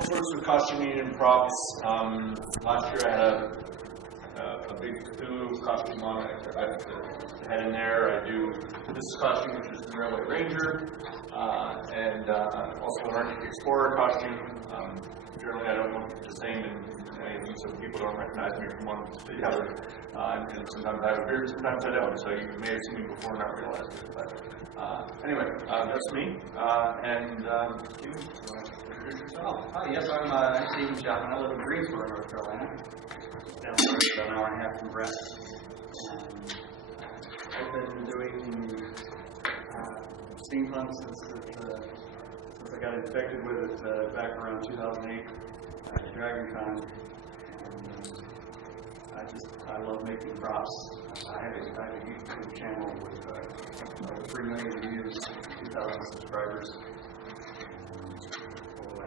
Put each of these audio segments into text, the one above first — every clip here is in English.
Sorts of costuming and props. Last year I had a big Cthulhu costume on. I put the head in there. I do this costume, which is the Railway Ranger, and also an Arctic Explorer costume. Generally, I don't look the same in anything, so people don't recognize me from one to the other. And sometimes I have a beard, sometimes I don't. So you may have seen me before and not realized it. But anyway, that's me. And you introduce yourself. Hi, yes, I'm Stephen Chapman. I live in Greensboro, North Carolina. Down the road, about an hour and a half from Brest. I've been doing steampunk since I got infected with it back around 2008 at DragonCon. I love making props. I have a YouTube channel with over 3 million views, 2,000 subscribers. I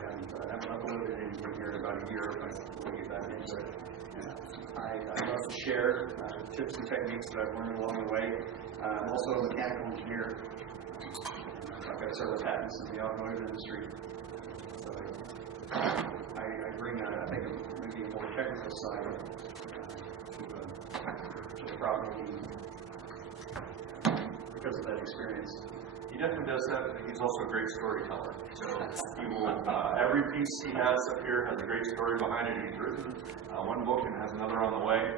haven't uploaded anything here in about a year, but we'll get back into it. I love to share tips and techniques that I've learned along the way. I'm also a mechanical engineer. I've got several patents in the automotive industry. So I bring that, I think, maybe a more technical side to the prop making because of that experience. He definitely does that, but he's also a great storyteller. So he will, every piece he has up here has a great story behind it. He's written one book and has another on the way.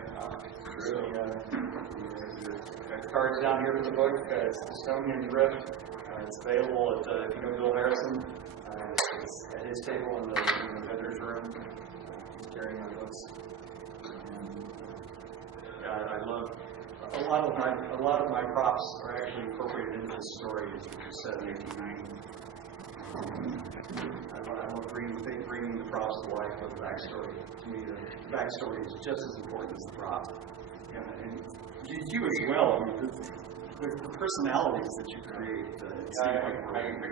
Got cards down here for the book. It's the Stonehenge Rift. It's available at, if you know Bill Harrison, it's at his table in the vendor's room. He's carrying my books. I love a lot of my props are actually incorporated into this story, as it was set in 1890. I love bringing the props to life with the backstory. To me, the backstory is just as important as the prop. Yeah, and you as well. I mean, the personalities that you create. I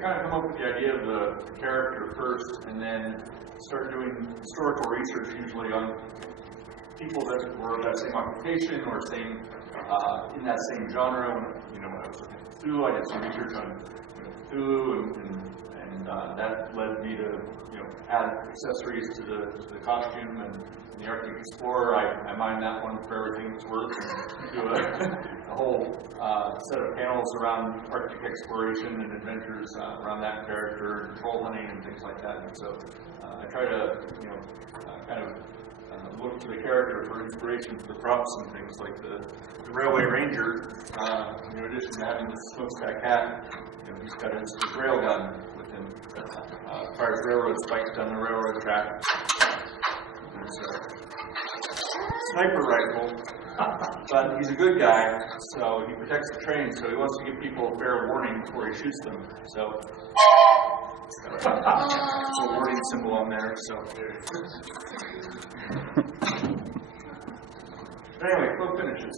kind of come up with the idea of the character first, and then start doing historical research, usually on people that were of that same occupation or same in that same genre. When I was looking at Cthulhu, I did some research on Cthulhu, and that led me to add accessories to the costume. And in the Arctic Explorer, I mine that one for everything it's worth, and do a whole set of panels around Arctic exploration and adventures around that character, and troll hunting and things like that. And so I try to kind of look to the character for inspiration for the props and things like the Railway Ranger. In addition to having the smokestack hat, he's got his rail gun with him. Fires railroad spikes down the railroad track. There's a sniper rifle, but he's a good guy, so he protects the train. So he wants to give people a fair warning before he shoots them. So it's got a warning symbol on there. So. Anyway, Faux finishes.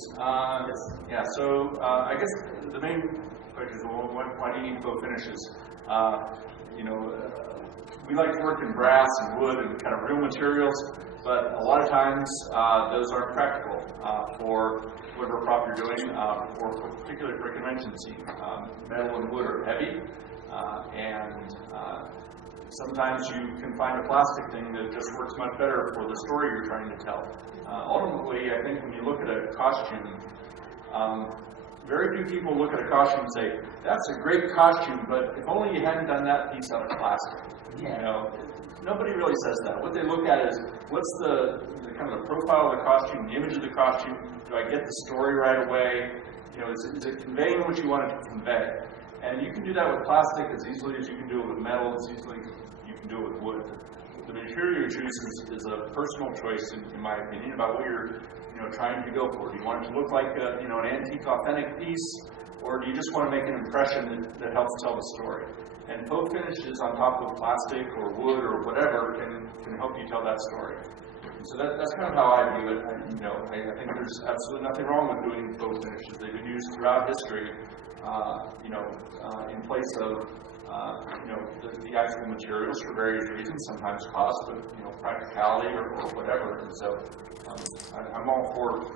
So I guess the main question is, well, why do you need Faux finishes? We like to work in brass and wood and kind of real materials, but a lot of times those aren't practical for whatever prop you're doing, particularly for a convention scene. Metal and wood are heavy, and sometimes you can find a plastic thing that just works much better for the story you're trying to tell. Ultimately, I think when you look at a costume, very few people look at a costume and say, that's a great costume, but if only you hadn't done that piece out of plastic. Nobody really says that. What they look at is, what's the kind of the profile of the costume, the image of the costume? Do I get the story right away? Is it conveying what you want it to convey? And you can do that with plastic as easily as you can do it with metal, as easily as you can do it with wood. The material you choose is a personal choice, in my opinion, about what you're trying to go for. Do you want it to look like an antique, authentic piece, or do you just want to make an impression that helps tell the story? And Faux finishes on top of plastic or wood or whatever can help you tell that story. So that's kind of how I view it. I think there's absolutely nothing wrong with doing Faux finishes. They've been used throughout history, in place of the actual materials for various reasons, sometimes cost, but practicality or whatever. And so I'm all for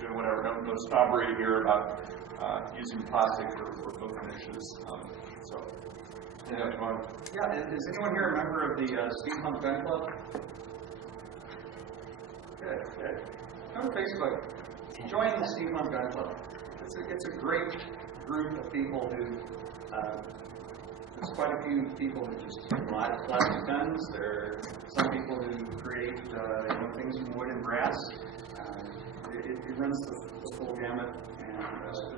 doing whatever. No snobbery here about using plastic for faux finishes. So, yeah, come on. Yeah, is anyone here a member of the Steampunk Gun Club? Good. Go to Facebook. Join the Steampunk Gun Club. It's a great group of people who, there's quite a few people who just mod plastic guns. There are some people who create things from wood and brass. It runs the full gamut, and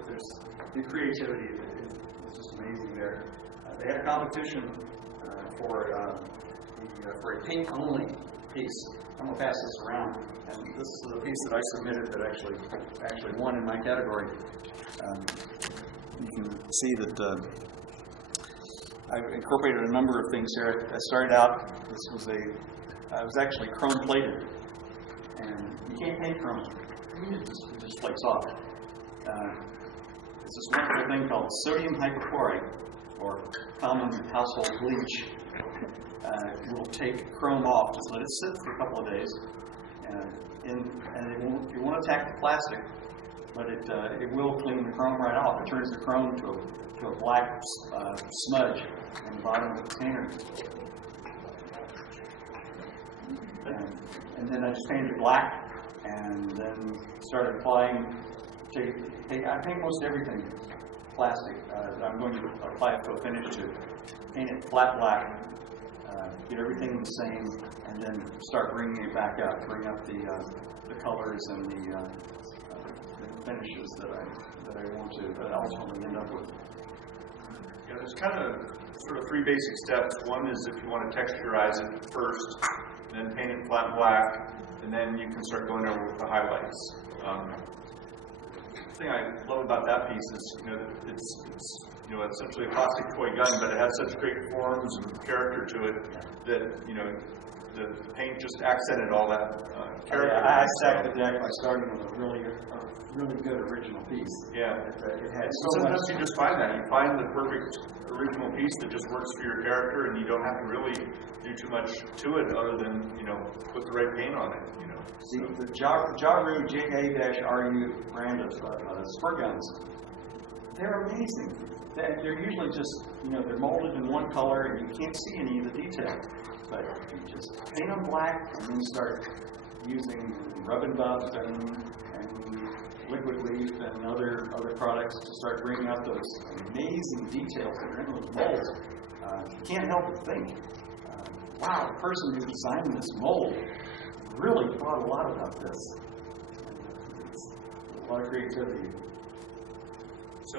there's the creativity is just amazing there. They had a competition for a paint-only piece. I'm going to pass this around. And this is the piece that I submitted that actually won in my category. You can see that I've incorporated a number of things here. I started out, I was actually chrome plated. And you can't paint chrome. It just flakes off. It's this wonderful thing called sodium hypochlorite, or common household bleach. It will take chrome off. Just let it sit for a couple of days. And it won't attack the plastic, but it will clean the chrome right off. It turns the chrome to a black smudge on the bottom of the container. And then I just painted it black, and then started applying. I paint most everything plastic that I'm going to apply a faux finish to. Paint it flat black. Get everything the same, and then start bringing it back up. Bring up the colors and the finishes that I want to ultimately end up with. Yeah, there's kind of sort of three basic steps. One is if you want to texturize it first, then paint it flat black, and then you can start going over with the highlights. The thing I love about that piece is, it's essentially a plastic toy gun, but it has such great forms and character to it that, the paint just accented all that character. I stacked the deck by starting with a really good original piece. Yeah. It had Sometimes you just find that. You find the perfect original piece that just works for your character, and you don't have to really do too much to it other than, put the right paint on it, The Jaru JA-RU brand of squirt guns, they're amazing. They're usually just, they're molded in one color and you can't see any of the detail. But you just paint them black and then start using rub and buff and liquid leaf and other products to start bringing out those amazing details that are in those molds. You can't help but think, wow, the person who designed this mold really thought a lot about this. It's a lot of creativity. So,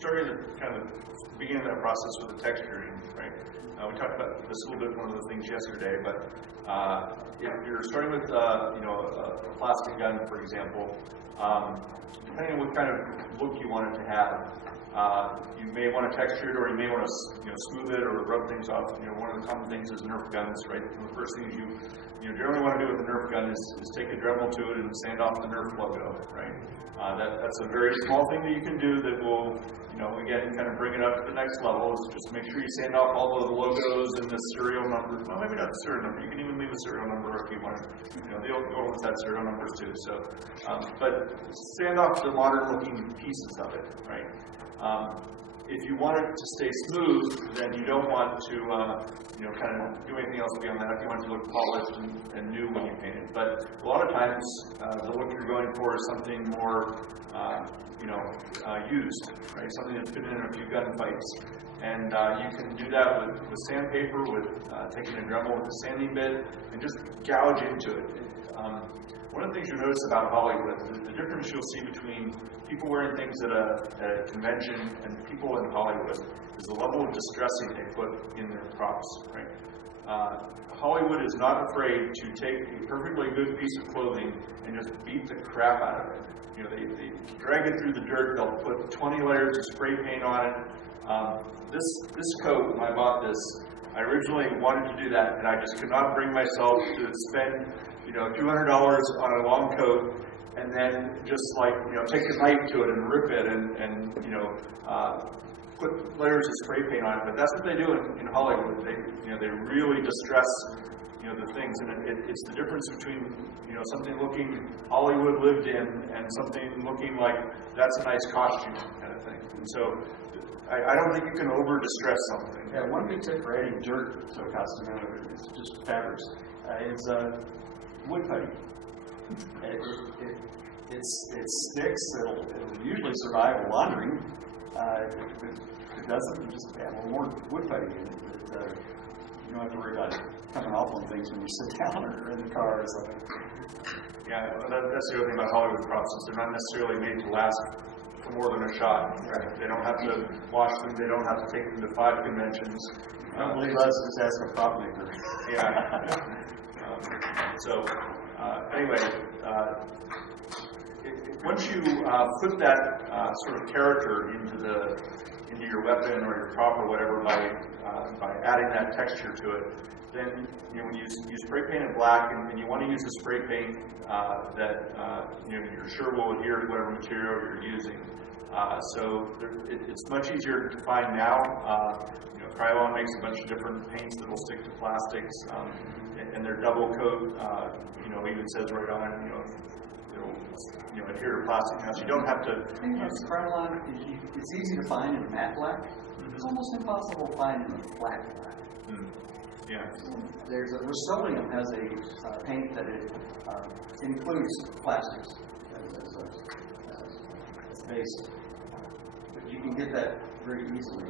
starting at kind of the beginning of that process with the texturing, right? We talked about this a little bit, one of the things yesterday, but if you're starting with, a plastic gun, for example, depending on what kind of look you want it to have, you may want to texture it, or you may want to, smooth it or rub things off. One of the common things is Nerf guns, right? And the first thing you generally want to do with a Nerf gun is take a Dremel to it and sand off the Nerf logo, right? That's a very small thing that you can do that will, again, kind of bring it up to the next level. Is just make sure you sand off all of the logos and the serial number. Well, maybe not the serial number. You can even leave a serial number if you want. The old ones had serial numbers too. So, but sand off the modern-looking pieces of it, right? If you want it to stay smooth, then you don't want to, kind of do anything else beyond that. If you want it to look polished and new when you paint it. But a lot of times, the look you're going for is something more, used, right? Something that's been in a few gunfights. And you can do that with sandpaper, with taking a Dremel with a sanding bit, and just gouge into it. One of the things you'll notice about Hollywood, the difference you'll see between people wearing things at a convention and people in Hollywood is the level of distressing they put in their props, right? Hollywood is not afraid to take a perfectly good piece of clothing and just beat the crap out of it. They drag it through the dirt, they'll put 20 layers of spray paint on it. This coat, when I bought this, I originally wanted to do that, and I just could not bring myself to spend $200 on a long coat, and then just take a knife to it and rip it and put layers of spray paint on it. But that's what they do in Hollywood. They really distress the things, and it's the difference between something looking Hollywood lived in and something looking like that's a nice costume kind of thing. And so I don't think you can over distress something. Yeah, one good tip for adding dirt to a costume, it's just fabrics, is wood putty. It sticks. It'll usually survive laundering. If it doesn't, you just add a little more wood putty in it. You don't have to worry about it coming off on things when you sit down or in the car or something. Yeah, that's the other thing about Hollywood props is they're not necessarily made to last for more than a shot. Right. They don't have to wash them. They don't have to take them to 5 conventions. I don't believe us. Just ask a prop maker. Yeah. Anyway, once you put that sort of character into your weapon or your prop or whatever by adding that texture to it, then when you spray paint it black, and you want to use a spray paint that you're sure will adhere to whatever material you're using. It's much easier to find now. Krylon makes a bunch of different paints that will stick to plastics, and their double coat, even says right on it, it'll adhere to plastic. Now, so you don't have to. Krylon, it's easy to find in a matte black. It's almost impossible to find in a flat black. Yeah. Rust-Oleum has a paint that it includes plastics as base, but you can get that very easily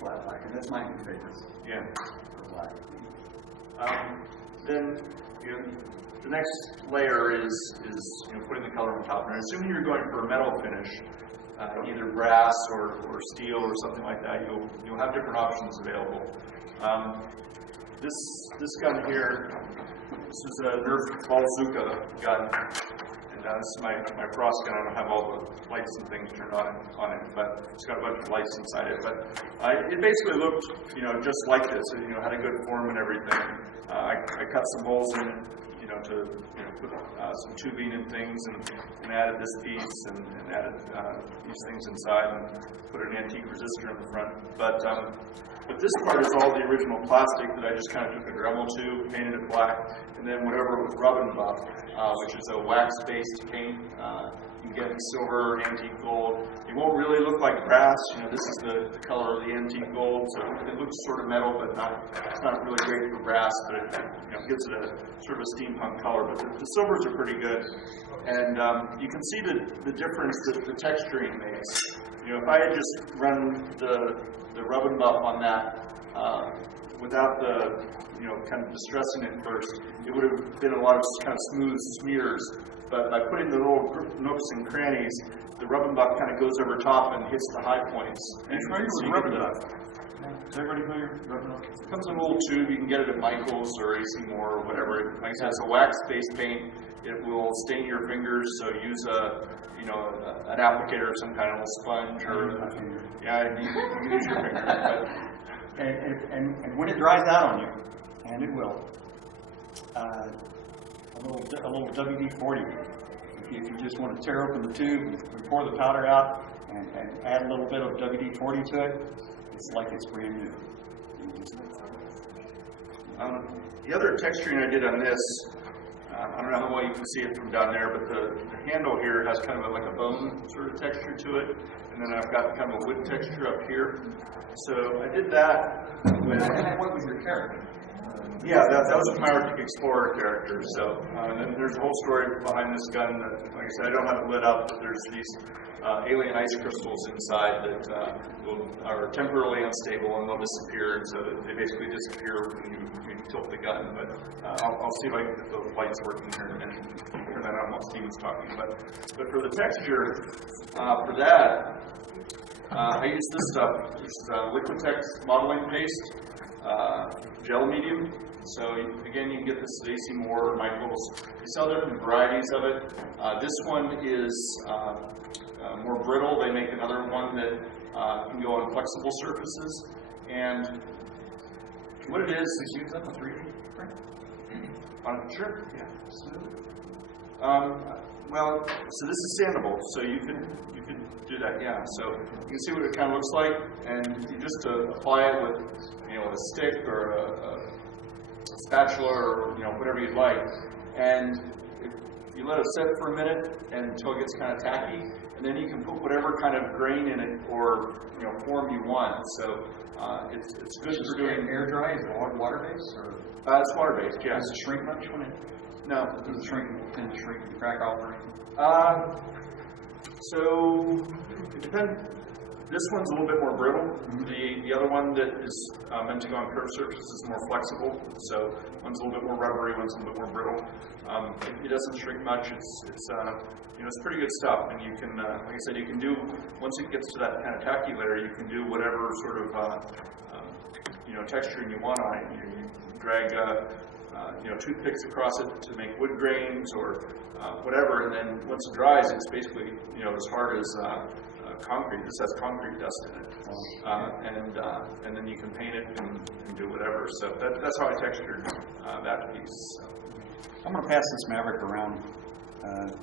flat black, and that's my favorite. Yeah. For black. Then the next layer is putting the color on top. And assuming you're going for a metal finish, either brass or steel or something like that, you'll have different options available. This gun here, this is a Nerf bazooka gun, and this is my frost gun. I don't have all the lights and things turned on it, but it's got a bunch of lights inside it. But it basically looked, just like this. It, had a good form and everything. I cut some holes in it, to put some tubing and things, and added this piece and added these things inside and put an antique resistor in the front. But this part is all the original plastic that I just kind of took a Dremel to, painted it black, and then whatever with rub and buff, which is a wax-based paint. You can get silver, antique gold. It won't really look like brass. This is the color of the antique gold, so it looks sort of metal, but it's not really great for brass, but it gives it a sort of a steampunk color. But the silvers are pretty good, and you can see the difference that the texturing makes. If I had just run the rub and buff on that without the kind of distressing it first, it would have been a lot of kind of smooth smears. But by putting the little nooks and crannies, the rub and buff kind of goes over top and hits the high points. Are you familiar with rub and buff? Is everybody familiar with rub and buff? It comes in a little tube. You can get it at Michael's or AC Moore or whatever. Like I said, it's a wax-based paint. It will stain your fingers, so use an applicator of some kind of sponge or you can use your finger. But. And when it dries out on you, and it will, a little WD-40. If you just want to tear open the tube and pour the powder out and add a little bit of WD-40 to it, it's like it's brand new. The other texturing I did on this, I don't know how well you can see it from down there, but the handle here has kind of like a bone sort of texture to it, and then I've got kind of a wood texture up here. So I did that with... What was your character? Yeah, that was my Arctic Explorer character. So, and then there's a whole story behind this gun that, like I said, I don't have it lit up, but there's these alien ice crystals inside that are temporarily unstable and they'll disappear, and so they basically disappear when you tilt the gun. But I'll see if I can get the lights working here in a minute and turn that on while Steven's talking. But for the texture, for that, I use this stuff. It's Liquitex modeling paste, gel medium. So again, you can get this at AC Moore or Michael's. They sell different varieties of it. This one is more brittle. They make another one that can go on flexible surfaces. And what it is you use that for 3D print? Sure. Yeah. Well, so this is sandable, so you can do that. Yeah. So you can see what it kind of looks like, and you just apply it with a stick or a spatula or whatever you'd like, and you let it sit for a minute until it gets kind of tacky, and then you can put whatever kind of grain in it or form you want. So it's good for doing air dry. Is it water based or? It's water based. Yeah. Does it shrink much when it? No. Does it shrink? Can it shrink and crack off or anything? So it depends. This one's a little bit more brittle. The other one that is meant to go on curved surfaces is more flexible. So one's a little bit more rubbery, one's a little bit more brittle. It doesn't shrink much. It's pretty good stuff. And you can, like I said, you can do, once it gets to that kind of tacky layer, you can do whatever sort of texturing you want on it. You drag toothpicks across it to make wood grains or whatever, and then once it dries, it's basically as hard as concrete. This has concrete dust in it, and then you can paint it and do whatever. So that's how I textured that piece. So. I'm going to pass this Maverick around.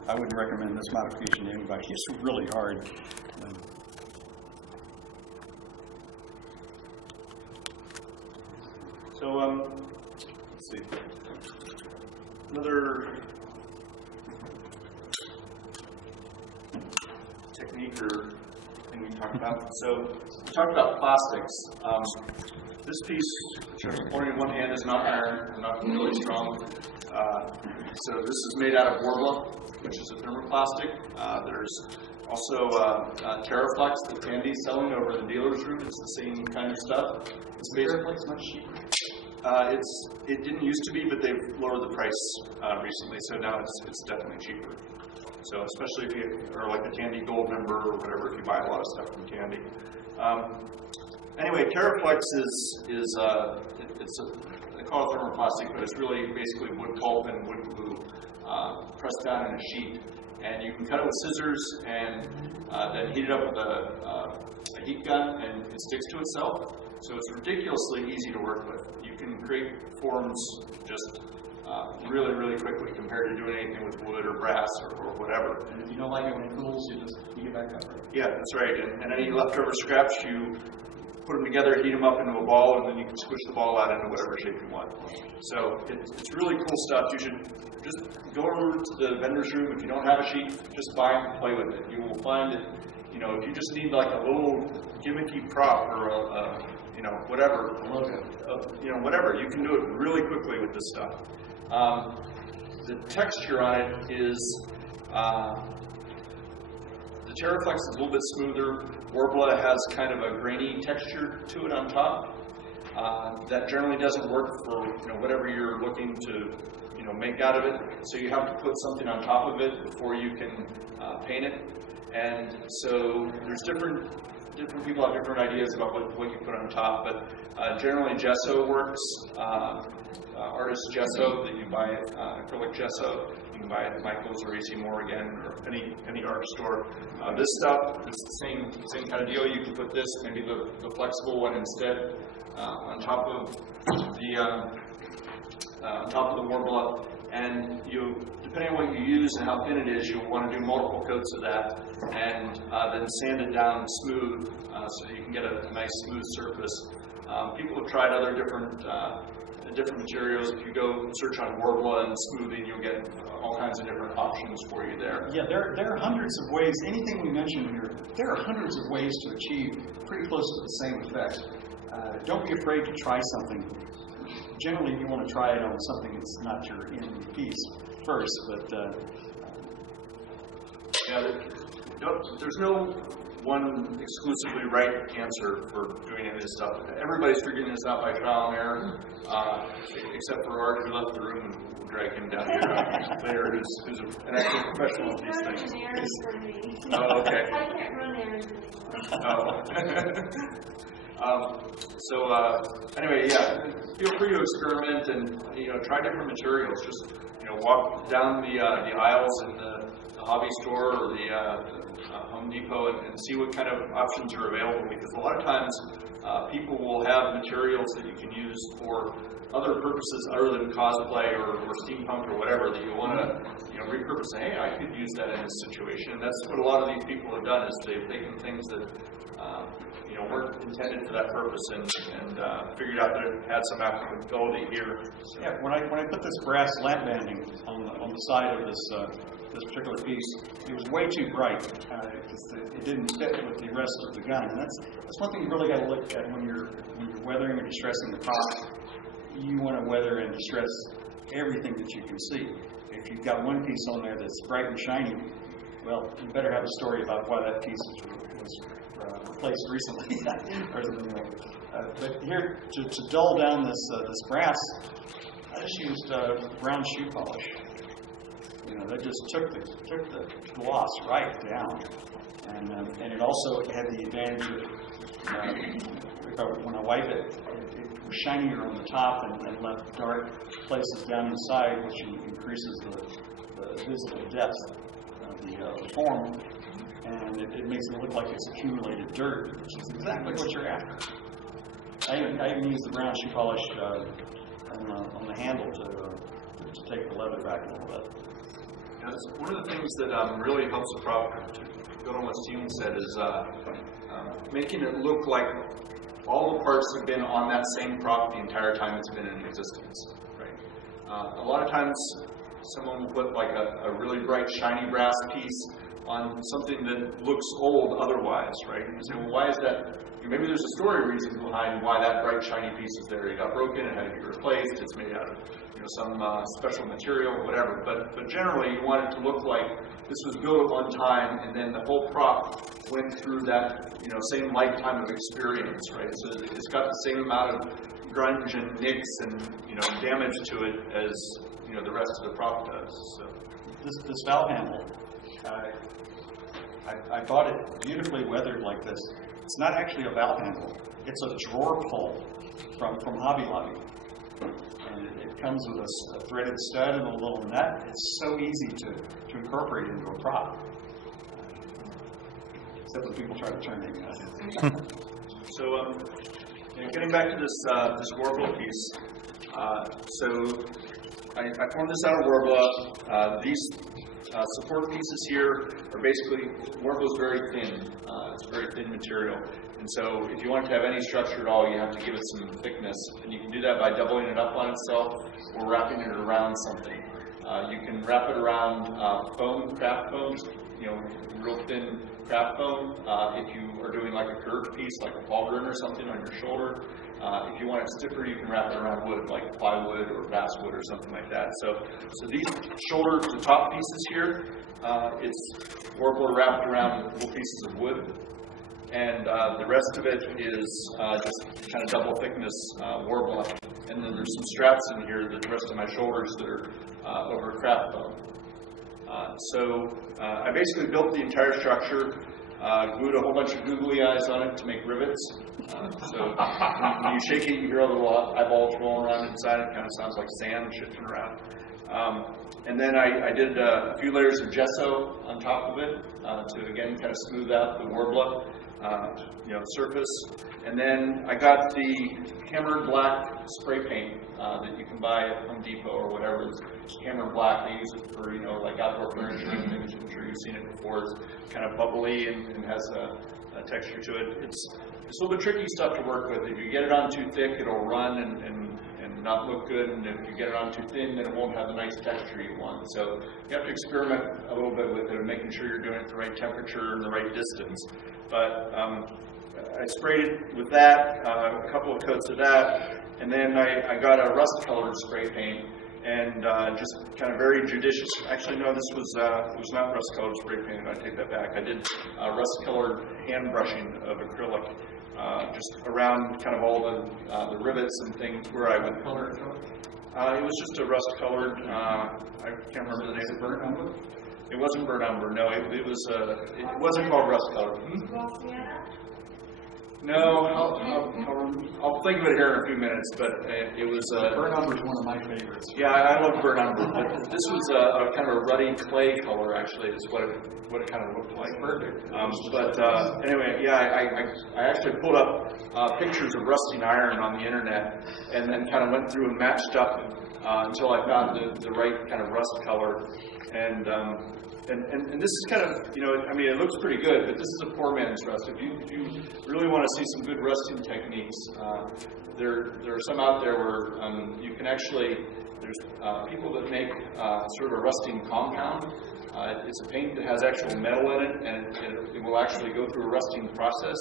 I wouldn't recommend this modification to anybody. It's really hard. So let's see. Another technique or thing we talked about. So we talked about plastics. This piece, which I'm holding in one hand, is not iron, not really strong. So this is made out of Warbler, which is a thermoplastic. There's also Terraflex that Tandy's selling over in the dealer's room. It's the same kind of stuff. It's basically much cheaper. It didn't used to be, but they've lowered the price recently, so now it's definitely cheaper. So especially if you are like a Tandy Gold member or whatever, if you buy a lot of stuff from Tandy. Anyway, Terraflex is they call it thermoplastic, but it's really basically wood pulp and wood glue pressed down in a sheet. And you can cut it with scissors and then heat it up with a heat gun, and it sticks to itself. So it's ridiculously easy to work with. You can create forms just really, really quickly compared to doing anything with wood or brass or whatever. And if you don't like it when it cools, you just heat it back up, right? Yeah, that's right. And any leftover scraps, you put them together, heat them up into a ball, and then you can squish the ball out into whatever shape you want. So it's really cool stuff. You should just go over to the vendor's room. If you don't have a sheet, just buy it and play with it. You will find that, if you just need like a little gimmicky prop or whatever, whatever, you can do it really quickly with this stuff. The texture on it is, the Terraflex is a little bit smoother. Warbler has kind of a grainy texture to it on top. That generally doesn't work for whatever you're looking to make out of it. So you have to put something on top of it before you can paint it. And so there's different people have different ideas about what you put on top, but generally gesso works. Artist gesso that you buy at acrylic gesso. You can buy it at Michael's or AC Morgan or any art store. This stuff is the same kind of deal. You can put this, maybe the flexible one instead, on top of the Warbler. And depending on what you use and how thin it is, you'll want to do multiple coats of that, and then sand it down smooth so that you can get a nice smooth surface. People have tried other different materials. If you go search on Warbler and smoothing, you'll get all kinds of different options for you there. Yeah, there are hundreds of ways. Anything we mentioned here, there are hundreds of ways to achieve pretty close to the same effect. Don't be afraid to try something. Generally, you want to try it on something that's not your end piece first, but there's no one exclusively right answer for doing any of this stuff. Everybody's figuring this out by trial and error, except for Art, who left the room, and we'll drag him down here later, who's an actual professional at these things. Errands for me. Oh, okay. I can't run errands anymore. Anyway, yeah, feel free to experiment and try different materials. Just walk down the aisles in the hobby store or the Home Home Depot and see what kind of options are available, because a lot of times people will have materials that you can use for other purposes other than cosplay or steampunk or whatever that you want to repurpose. Say, hey, I could use that in this situation. And that's what a lot of these people have done, is they've taken things that weren't intended for that purpose and figured out that it had some applicability here. So. Yeah, when I put this brass lamp banding on the side of this particular piece, it was way too bright. It didn't fit with the rest of the gun, and that's one thing you really got to look at when you're weathering or distressing the prop. You want to weather and distress everything that you can see. If you've got one piece on there that's bright and shiny, well, you better have a story about why that piece was replaced recently or something like that. But here, to dull down this brass, I just used brown shoe polish. That just took the gloss right down, and it also had the advantage of when I wipe it, it was shinier on the top and left dark places down inside, which increases the visible depth of the form, and it makes it look like it's accumulated dirt, which is exactly what you're after. I even use the brown shoe polish on the handle to take the leather back a little bit. One of the things that really helps the prop, to go on what Steven said, is making it look like all the parts have been on that same prop the entire time it's been in existence. Right? A lot of times, someone will put like a really bright, shiny brass piece on something that looks old otherwise, right? And you say, well, why is that? Maybe there's a story reason behind why that bright, shiny piece is there. It got broken, it had to be replaced, it's made out of some special material, whatever. But generally, you want it to look like this was built at one time, and then the whole prop went through that same lifetime of experience, right? So it's got the same amount of grunge and nicks and damage to it as the rest of the prop does. So this valve handle, I bought it beautifully weathered like this. It's not actually a valve handle. It's a drawer pull from Hobby Lobby. And it comes with a threaded stud and a little nut. It's so easy to incorporate into a prop. Except when people try to turn it in. So, getting back to this warble piece. So, I formed this out of Warbler. These support pieces here are basically, Warbler is very thin. It's a very thin material. And so if you want it to have any structure at all, you have to give it some thickness. And you can do that by doubling it up on itself or wrapping it around something. You can wrap it around foam, craft foams, real thin craft foam. If you are doing like a curved piece, like a pauldron or something on your shoulder. If you want it stiffer, you can wrap it around wood, like plywood or basswood or something like that. So these shoulder to top pieces here, it's Warbler wrapped around little pieces of wood. And the rest of it is just kind of double thickness Warbler. And then there's some straps in here, the rest of my shoulders that are over craft foam. So I basically built the entire structure, glued a whole bunch of googly eyes on it to make rivets. So when you shake it, you hear all the little eyeballs rolling around inside. It kind of sounds like sand shifting around. And then I did a few layers of gesso on top of it to, again, kind of smooth out the Warbler surface. And then I got the hammered black spray paint that you can buy at Home Depot or whatever. It's hammered black. They use it for, like outdoor furniture and things. I'm sure you've seen it before. It's kind of bubbly and has a texture to it. It's a little bit tricky stuff to work with. If you get it on too thick, it'll run and not look good. And if you get it on too thin, then it won't have the nice texture you want. So you have to experiment a little bit with it and making sure you're doing it at the right temperature and the right distance. But I sprayed it with that, a couple of coats of that, and then I got a rust-colored spray paint, and just kind of very judicious. Actually, no, this was not rust-colored spray paint. I take that back. I did rust-colored hand brushing of acrylic, just around kind of all the rivets and things where I would color it. It was just a rust-colored. I can't remember the name. Burnt umber? It wasn't burnt umber. No, it wasn't called rust-colored. No, I'll think of it here in a few minutes, but it was... Burn umber is one of my favorites. Yeah, I love burnt umber, but this was a kind of a ruddy clay color, actually, is what it kind of looked like. Perfect. Anyway, yeah, I actually pulled up pictures of rusting iron on the internet, and then kind of went through and matched up until I found the right kind of rust color. And this is kind of, I mean, it looks pretty good, but this is a poor man's rust. If you really want to see some good rusting techniques, there are some out there where you can actually, there's people that make sort of a rusting compound. It's a paint that has actual metal in it, and it will actually go through a rusting process.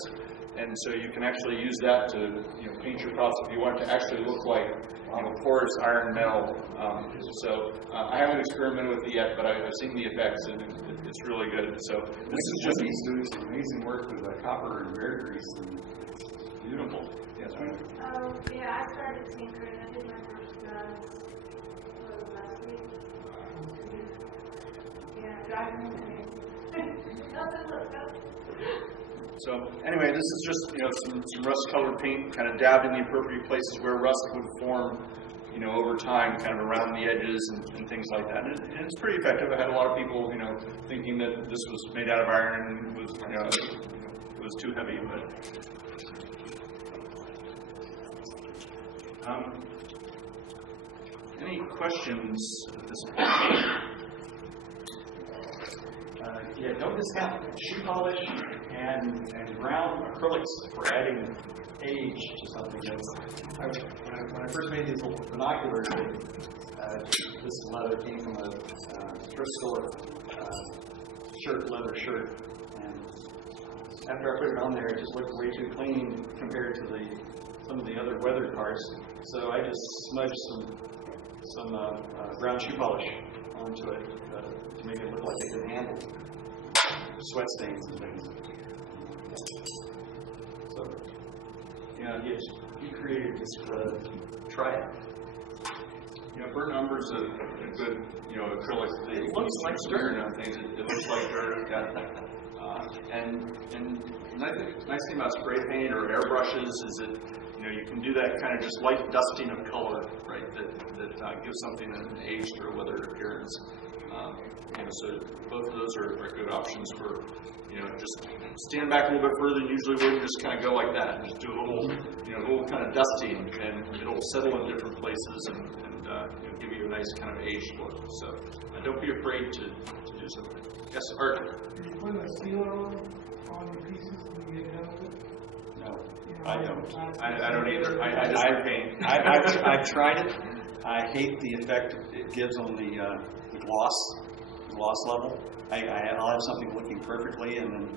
And so you can actually use that to paint your props if you want it to actually look like porous iron metal. I haven't experimented with it yet, but I've seen the effects, and it's really good. So this is just he's doing some amazing work with copper and bear grease. And beautiful. Yes, ma'am. Oh, yeah, I started tinkering. I did my first guns last week. Yeah, driving me. So anyway, this is just some rust-colored paint, kind of dabbed in the appropriate places where rust would form, over time, kind of around the edges and things like that. And it's pretty effective. I had a lot of people, thinking that this was made out of iron and was, it was too heavy. But any questions at this point? Yeah, don't discount shoe polish and brown acrylics for adding age to something. When I first made these little binoculars, this leather came from a thrift store leather shirt. And after I put it on there, it just looked way too clean compared to some of the other weathered parts. So I just smudged some brown shoe polish onto it to make it look like it could handle sweat stains and things. So, he created this. Try it. Burnt umber is a good, acrylic. It looks like dirt on things. It looks like dirt. And the nice thing about spray paint or airbrushes is that you can do that kind of just light dusting of color, right? That gives something an aged or weathered appearance. So both of those are good options for, just stand back a little bit further than usually would, and just kind of go like that, and just do a little kind of dusting, and it'll settle in different places and give you a nice kind of aged look. So don't be afraid to do something. Yes, Art? Did you put a sealer on your pieces when you get done with it? No, I don't. I don't either. I just paint. I've tried it. I hate the effect it gives on the gloss level. I'll have something looking perfectly, and then,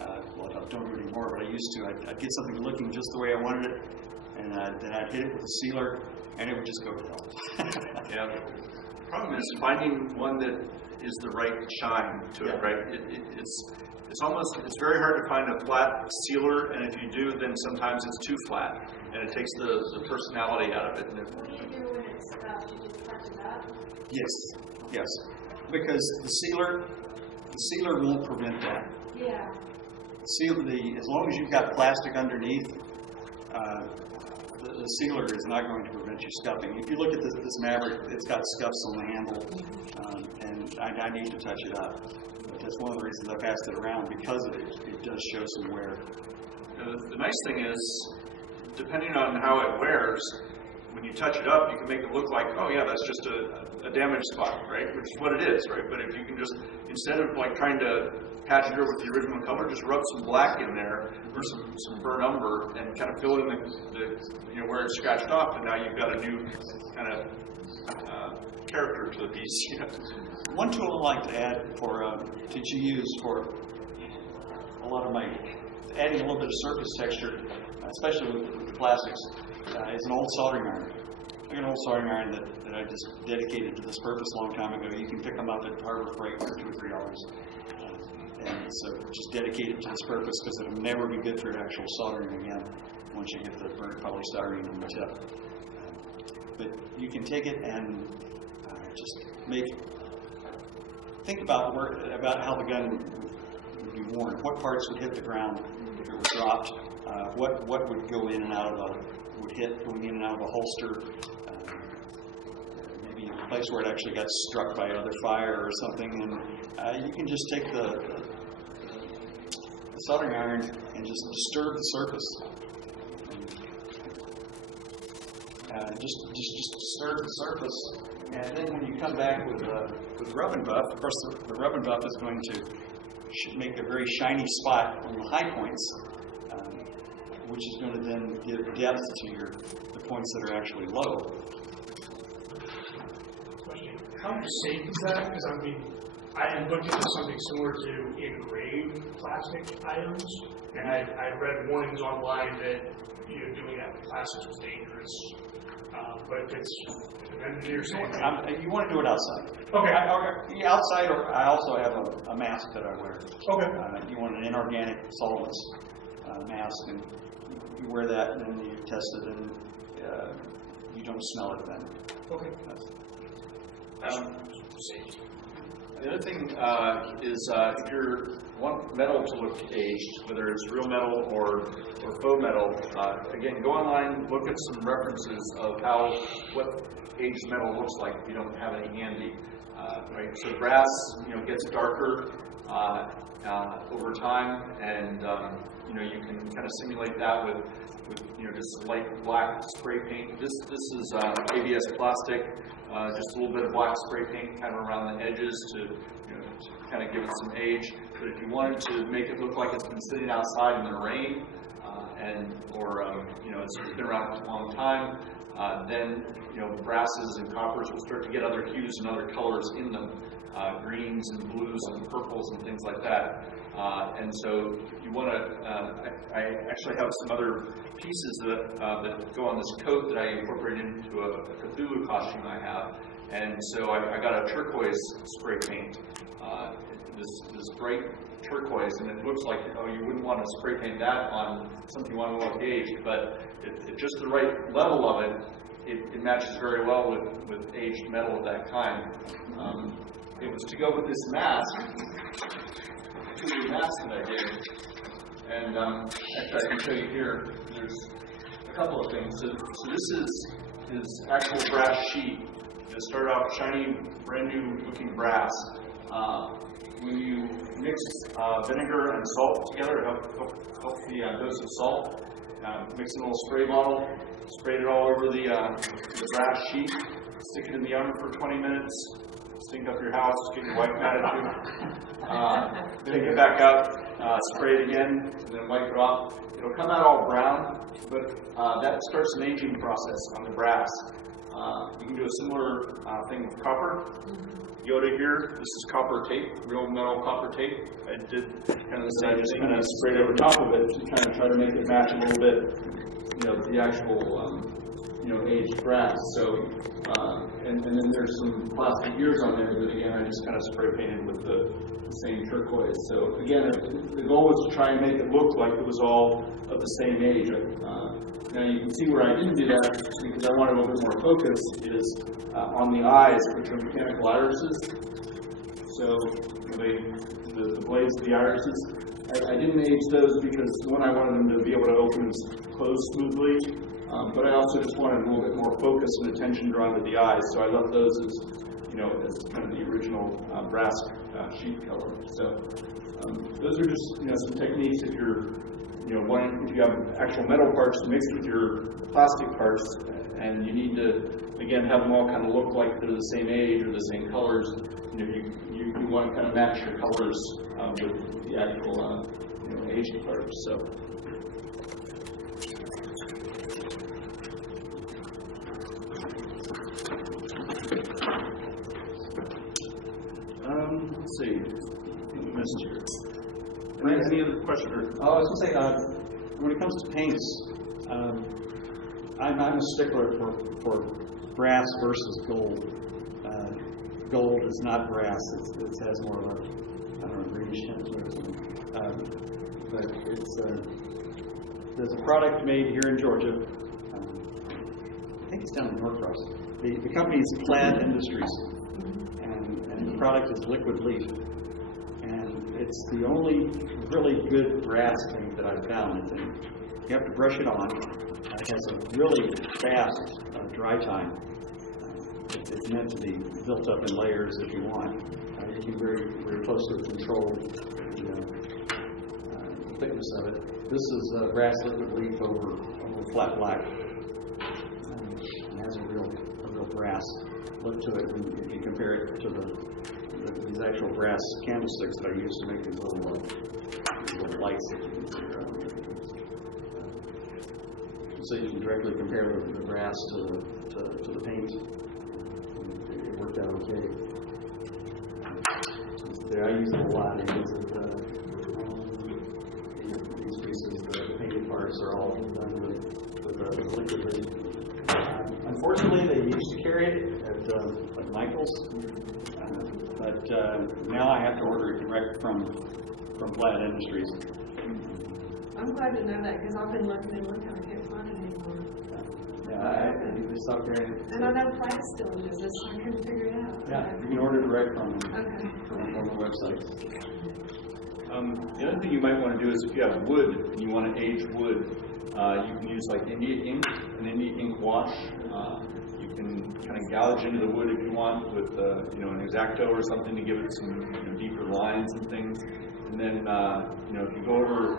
I don't do it anymore, but I used to. I'd get something looking just the way I wanted it, and then I'd hit it with a sealer, and it would just go to hell. Yeah. The problem is finding one that is the right shine to it, right? It's very hard to find a flat sealer, and if you do, then sometimes it's too flat, and it takes the personality out of it. What do you do when it's stuck? You just touch it up? Yes, because the sealer won't prevent that. Yeah. As long as you've got plastic underneath, the sealer is not going to prevent you scuffing. If you look at this Maverick, it's got scuffs on the handle, and I need to touch it up. But that's one of the reasons I passed it around, because of it does show some wear. The nice thing is, depending on how it wears, when you touch it up, you can make it look like, oh yeah, that's just a damaged spot, right? Which is what it is, right? But if you can just, instead of like trying to patch it over with the original color, just rub some black in there or some burnt umber and kind of fill in the where it's scratched off, and now you've got a new kind of character to the piece. One tool I like to add to use for a lot of my adding a little bit of surface texture, especially with the plastics, is an old soldering iron. I got an old soldering iron that I just dedicated to this purpose a long time ago. You can pick them up at Harbor Freight for $2 or $3. And so just dedicate it to this purpose, because it'll never be good for actual soldering again once you get the burnt polystyrene on the tip. But you can take it and just think about how the gun would be worn. What parts would hit the ground if it was dropped, what would go in and out of going in and out of a holster, maybe a place where it actually got struck by other fire or something, and you can just take the soldering iron and just disturb the surface. Just disturb the surface, and then when you come back with rub and buff, of course the rub and buff is going to make a very shiny spot on the high points, which is going to then give depth to the points that are actually low. Question: how safe is that? Because I mean, I am looking for something similar to engraved plastic items, and I read warnings online that doing that with plastics was dangerous. But if it's an engineer saying you want to do it outside. Okay. Outside, or I also have a mask that I wear. Okay. You want an inorganic solvents mask, and you wear that, and then you test it, and you don't smell it then. Okay. The other thing is if you want metal to look aged, whether it's real metal or faux metal, again, go online, look at some references of what aged metal looks like if you don't have any handy. Right? So brass, gets darker over time, and you can kind of simulate that with just light black spray paint. This is ABS plastic, just a little bit of black spray paint kind of around the edges to kind of give it some age. But if you wanted to make it look like it's been sitting outside in the rain, or it's been around for a long time, then brasses and coppers will start to get other hues and other colors in them, greens and blues and purples and things like that. And so you want to, I actually have some other pieces that go on this coat that I incorporated into a Cthulhu costume I have. And so I got a turquoise spray paint, this bright turquoise, and it looks like you wouldn't want to spray paint that on something you want to look aged, but at just the right level of it matches very well with aged metal of that kind. It was to go with this mask, that I did, and actually I can show you here. There's a couple of things. So this is his actual brass sheet. It started off shiny, brand new looking brass. When you mix vinegar and salt together, help the dose of salt. Mix in a little spray bottle, sprayed it all over the brass sheet, stick it in the oven for 20 minutes, stink up your house, get your wife mad at you. Then get back out, spray it again, and then wipe it off. It'll come out all brown, but that starts an aging process on the brass. You can do a similar thing with copper. Yoda here, this is copper tape, real metal copper tape. I did kind of the same, just kind of sprayed over top of it to kind of try to make it match a little bit, the actual, aged brass. So, and then there's some plastic ears on there that again I just kind of spray painted with the same turquoise. So again, the goal was to try and make it look like it was all of the same age. Now you can see where I didn't do that because I wanted a little bit more focus is on the eyes, which are mechanical irises. So the blades of the irises, I didn't age those because one, I wanted them to be able to open and close smoothly, but I also just wanted a little bit more focus and attention drawn to the eyes. So I left those as as kind of the original brass sheet color. So those are just some techniques if you're if you have actual metal parts mixed with your plastic parts, and you need to, again, have them all kind of look like they're the same age or the same colors, you want to kind of match your colors with the actual, aged parts. So. Let's see. What missed here? Any other question? I was going to say, when it comes to paints, I'm a stickler for brass versus gold. Gold is not brass; it has more of a greenish tint or something. But there's a product made here in Georgia. I think it's down in Norcross. The company is Plaid Industries, and the product is liquid leaf. And it's the only really good brass thing that I've found. You have to brush it on. It has a really fast dry time. It's meant to be built up in layers if you want. You can very, very closely control the thickness of it. This is brass liquid leaf over flat black. It has a real brass look to it when you compare it to these actual brass candlesticks that I use to make these little lights that you can see around. So you can directly compare the brass to the paint. It worked out okay. I use it a lot. These pieces, the painted parts are all done with liquid leaf. Unfortunately, they used to carry it at Michael's, but now I have to order it direct from Flat Industries. I'm glad to know that because I've been looking and looking. I can't find it anymore. Yeah, they stopped carrying it. And I know Flat still uses this, so I couldn't figure it out. Yeah, you can order direct from the website. The other thing you might want to do is if you have wood and you want to age wood, you can use like India ink, an India ink wash. You can kind of gouge into the wood if you want with an X-Acto or something to give it some deeper lines and things. And then if you go over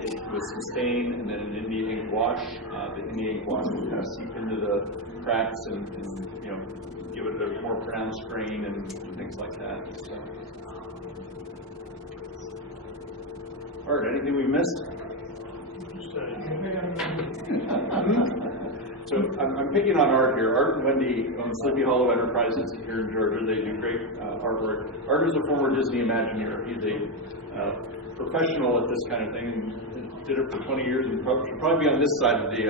it with some stain and then an India ink wash, the India ink wash will kind of seep into the cracks and give it a more pronounced grain and things like that. So. Art, anything we missed? So I'm picking on Art here. Art and Wendy own Sleepy Hollow Enterprises here in Georgia. They do great artwork. Art is a former Disney Imagineer. He's a professional at this kind of thing and did it for 20 years and should probably be on this side of the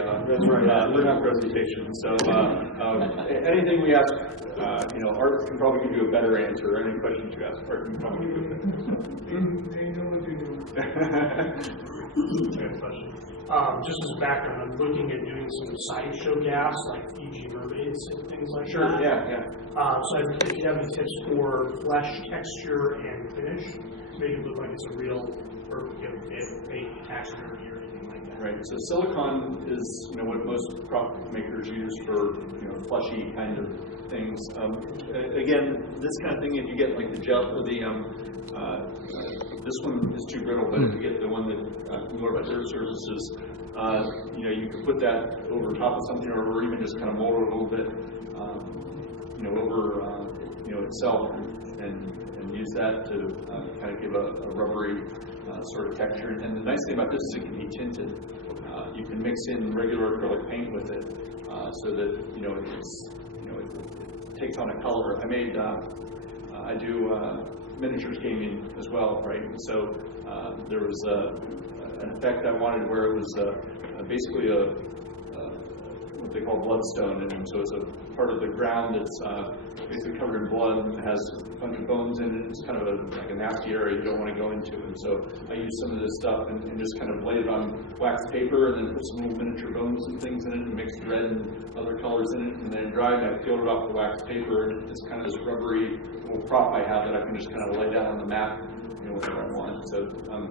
presentation. So anything we ask, Art can probably give you a better answer. Any questions you ask, Art can probably give you a better answer. They know what they do. Good question. Just as a background, I'm looking at doing some sideshow gaffs like Fiji mermaids and things like Sure, that. yeah. So if you have any tips for flesh, texture, and finish, make it look like it's a real, or fake taxidermy or anything like that. Right. So silicone is what most prop makers use for fleshy kind of things. Again, this kind of thing, if you get like the gel or the this one is too brittle, but if you get the one that Lord Reserve Services, you can put that over top of something, or even just kind of mold it a little bit, over itself, and use that to kind of give a rubbery sort of texture. And the nice thing about this is it can be tinted. You can mix in regular acrylic paint with it, so that it takes on a color. I do miniatures gaming as well, right? And so there was an effect I wanted where it was basically what they call bloodstone, and so it's a part of the ground that's basically covered in blood and has a bunch of bones in it. It's kind of like a nasty area you don't want to go into, and so I used some of this stuff and just kind of laid it on wax paper and then put some little miniature bones and things in it and mixed red and other colors in it, and then dried and I peeled it off the wax paper, and it's kind of this rubbery little prop I have that I can just kind of lay down on the map whatever I want. So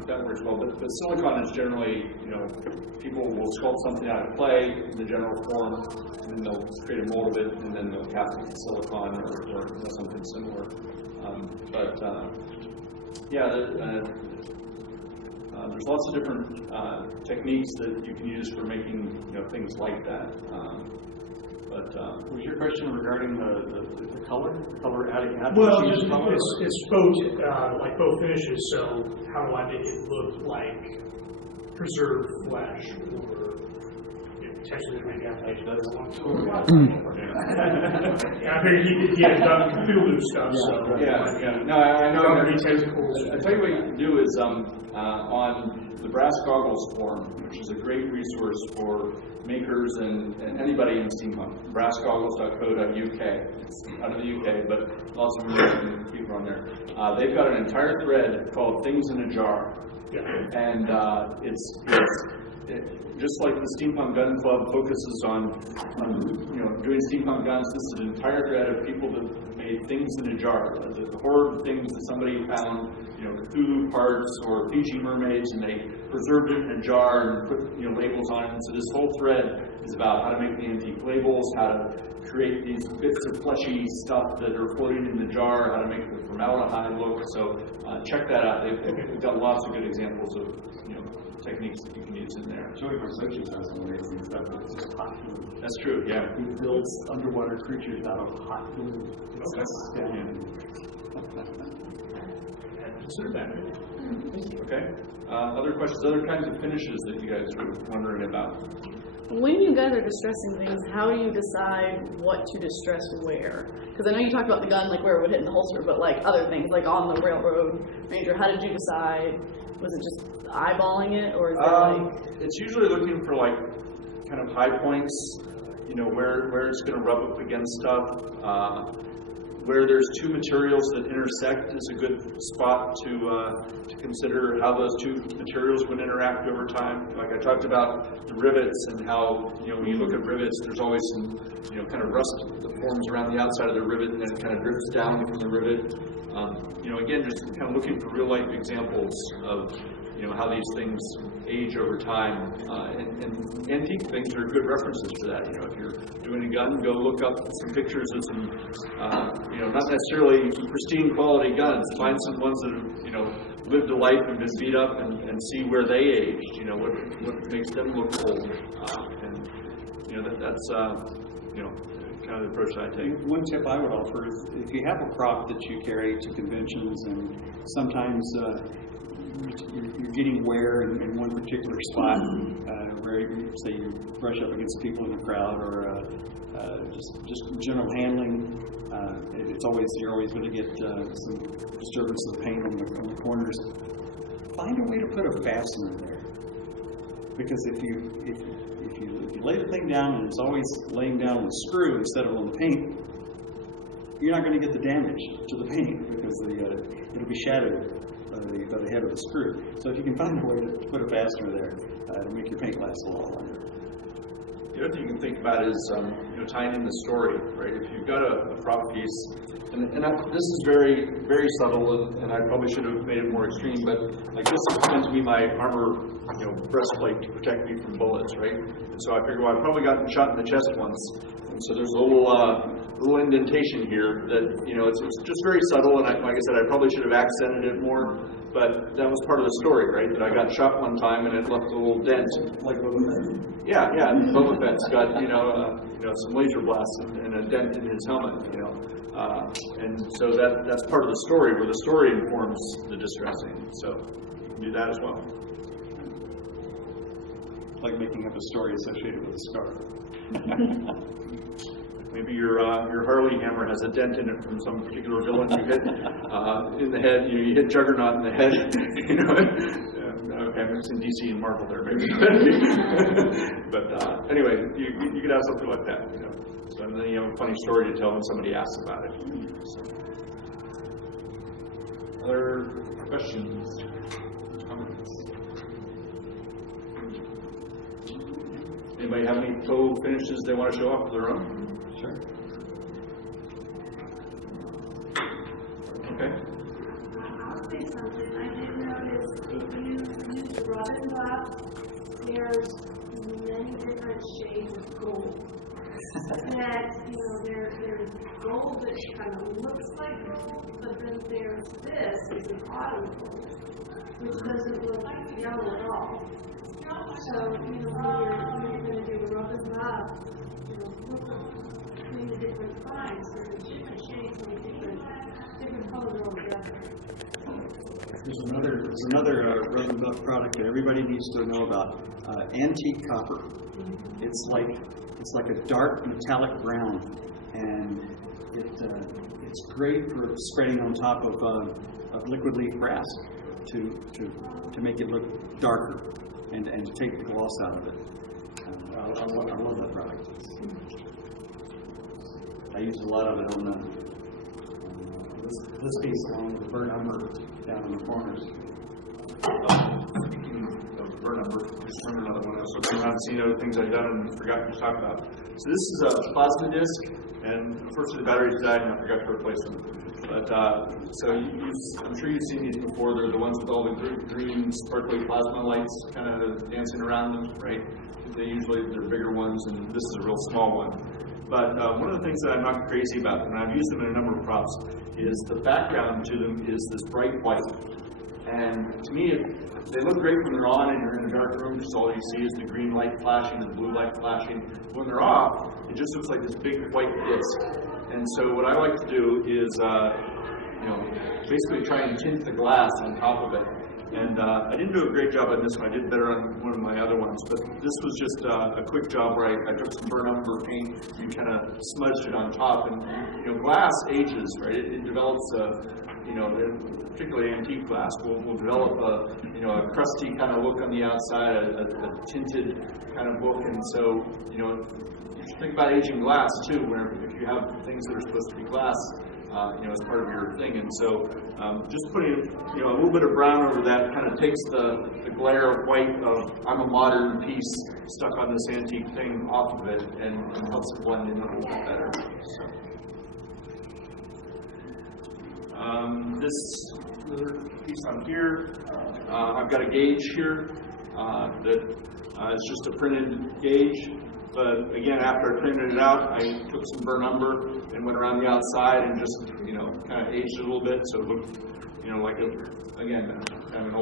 that works well. But silicone is generally, people will sculpt something out of clay in the general form, and then they'll create a mold of it, and then they'll cast it with silicone or something similar. There's lots of different techniques that you can use for making things like that. Was your question regarding the color? Color adding? Well, just it's faux, like faux finishes. So how do I make it look like preserved flesh, or potentially make application that I want to? I figured he had done Cthulhu stuff. So No, I know. Tentacles. I tell you what you can do is on the Brass Goggles forum, which is a great resource for makers and anybody in steampunk. Brassgoggles.co.uk. It's out of the UK, but lots of American people on there. They've got an entire thread called "Things in a Jar," and it's just like the Steampunk Gun Club focuses on doing steampunk guns. This is an entire thread of people that made things in a jar. The horror things that somebody found, Cthulhu parts or Fiji mermaids, and they preserved it in a jar and put labels on it. And so this whole thread is about how to make the antique labels, how to create these bits of fleshy stuff that are floating in the jar, how to make the formaldehyde look. So check that out. They've got lots of good examples of techniques that you can use in there. Joey Versace has some amazing stuff. It's just hot glue. That's true, yeah. He builds underwater creatures out of hot glue. Consider that. Okay. Other questions, other kinds of finishes that you guys were wondering about? When you guys are distressing things, how do you decide what to distress where? Because I know you talked about the gun, like where it would hit in the holster, but like other things, like on the Railroad Ranger, how did you decide? Was it just eyeballing it, or is it It's usually looking for like kind of high points, where it's going to rub up against stuff. Where there's two materials that intersect is a good spot to consider how those two materials would interact over time. Like I talked about the rivets and how, when you look at rivets, there's always some, kind of rust that forms around the outside of the rivet and then it kind of drifts down from the rivet. Again, just kind of looking for real life examples of, how these things age over time. And antique things are good references for that. If you're doing a gun, go look up some pictures of some, not necessarily pristine quality guns. Find some ones that have, lived a life and been beat up and see where they aged. What makes them look old. That's kind of the approach that I take. One tip I would offer is if you have a prop that you carry to conventions, and sometimes you're getting wear in one particular spot, where say you brush up against people in the crowd, or just general handling. You're always going to get some disturbance of paint on the corners. Find a way to put a fastener there, because if you lay the thing down and it's always laying down on the screw instead of on the paint, you're not going to get the damage to the paint, because it'll be shadowed by the head of the screw. So if you can find a way to put a fastener there, it'll make your paint last a lot longer. The other thing you can think about is tying in the story, right? If you've got a prop piece, this is very, very subtle, and I probably should have made it more extreme, but like this is meant to be my armor, breastplate to protect me from bullets, right? And so I figured, well, I've probably gotten shot in the chest once, and so there's a little indentation here that it's just very subtle, and like I said, I probably should have accented it more, but that was part of the story, right? That I got shot one time and it left a little dent. Like Boba Fett. Yeah, Boba Fett's got some laser blasts and a dent in his helmet, and so that's part of the story, where the story informs the distressing. So you can do that as well. Like making up a story associated with a scar. Maybe your Harley hammer has a dent in it from some particular villain you hit in the head. You hit Juggernaut in the head. Okay, I'm mixing DC and Marvel there, maybe. But anyway, you could have something like that. So and then you have a funny story to tell when somebody asks about it. So. Other questions, comments? Anybody have any faux finishes they want to show off of their own? Sure. Okay. I'll say something. I did notice if you use rubber glass, there's many different shades of gold. That, there's gold that kind of looks like gold, but then there's this, is an autumn gold, which doesn't look yellow at all. So, when you're going to do the rubber glass, look between the different kinds, so there's different shades and different colors altogether. There's another Rosenbach product that everybody needs to know about. Antique copper. It's like a dark metallic brown, and it's great for spreading on top of liquid leaf brass to make it look darker and to take the gloss out of it. I love that product. I use a lot of it on this piece along with the burnt umber down in the corners. Burn number. Just remember another one. I was looking around, seeing other things I've done and forgot to talk about. So this is a plasma disc, And unfortunately, the batteries died, and I forgot to replace them. But so I'm sure you've seen these before. They're the ones with all the green sparkly plasma lights kind of dancing around them, right? They're bigger ones, and this is a real small one. But one of the things that I'm not crazy about, and I've used them in a number of props, is the background to them is this bright white. And to me, they look great when they're on and you're in a dark room, because all you see is the green light flashing and the blue light flashing. When they're off, it just looks like this big white disc. And so what I like to do is, basically try and tint the glass on top of it. And I didn't do a great job on this one. I did better on one of my other ones. But this was just a quick job where I took some burn umber paint and kind of smudged it on top. And glass ages, right? It develops particularly antique glass will develop a crusty kind of look on the outside, a tinted kind of look. And so you should think about aging glass too, where if you have things that are supposed to be glass, as part of your thing. And so just putting a little bit of brown over that kind of takes the glare of white of I'm a modern piece stuck on this antique thing off of it and helps it blend in a little bit better. So. This other piece on here, I've got a gauge here that is just a printed gauge. But again, after I printed it out, I took some burn umber and went around the outside and just, kind of aged it a little bit, so it looked, like kind of an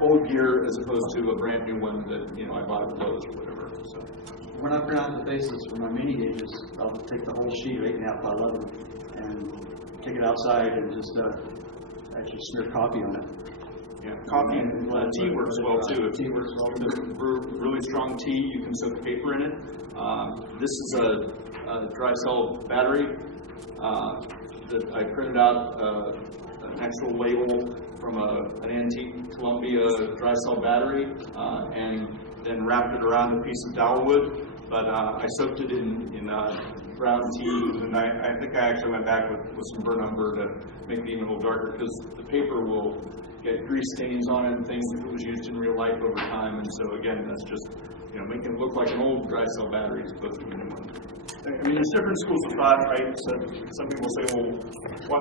old gear as opposed to a brand new one that I bought at Lowe's or whatever. So when I print out the faces for my mini gauges, I'll take the whole sheet of 8.5 by 11 and take it outside and just actually smear coffee on it. Yeah, coffee and tea works well too. If tea works well, really strong tea, you can soak paper in it. This is a dry cell battery that I printed out an actual label from an antique Columbia dry cell battery and then wrapped it around a piece of dowel wood. But I soaked it in brown tea, and I think I actually went back with some burn umber to make it even a little darker, because the paper will get grease stains on it and things if it was used in real life over time. And so again, that's just making it look like an old dry cell battery as opposed to a new one. I mean, there's different schools of thought, right? So some people say, well,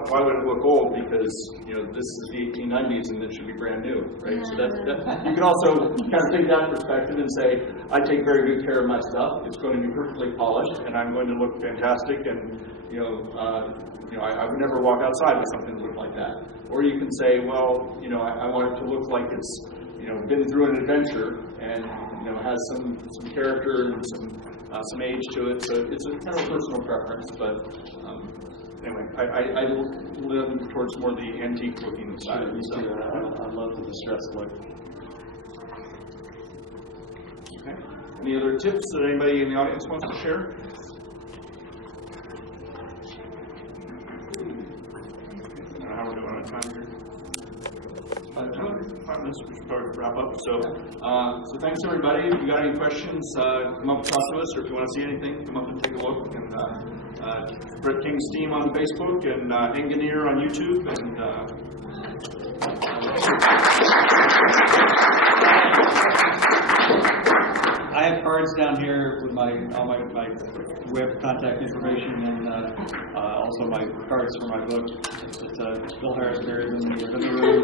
why would it look old? Because this is the 1890s and it should be brand new, right? So that you can also kind of take that perspective and say, I take very good care of my stuff. It's going to be perfectly polished, and I'm going to look fantastic. And I would never walk outside with something that looked like that. Or you can say, well, I want it to look like it's been through an adventure and has some character and some age to it. So it's a kind of a personal preference, but anyway, I live towards more the antique looking side. I love the distressed look. Okay. Any other tips that anybody in the audience wants to share? I don't know how we're doing on time here. 5 minutes, we should probably wrap up. So thanks everybody. If you got any questions, come up and talk to us, or if you want to see anything, come up and take a look. And Brett King's team on Facebook, and Engineer on YouTube, and I have cards down here with all my web contact information, and also my cards for my book. It's Bill Harris buried in the room.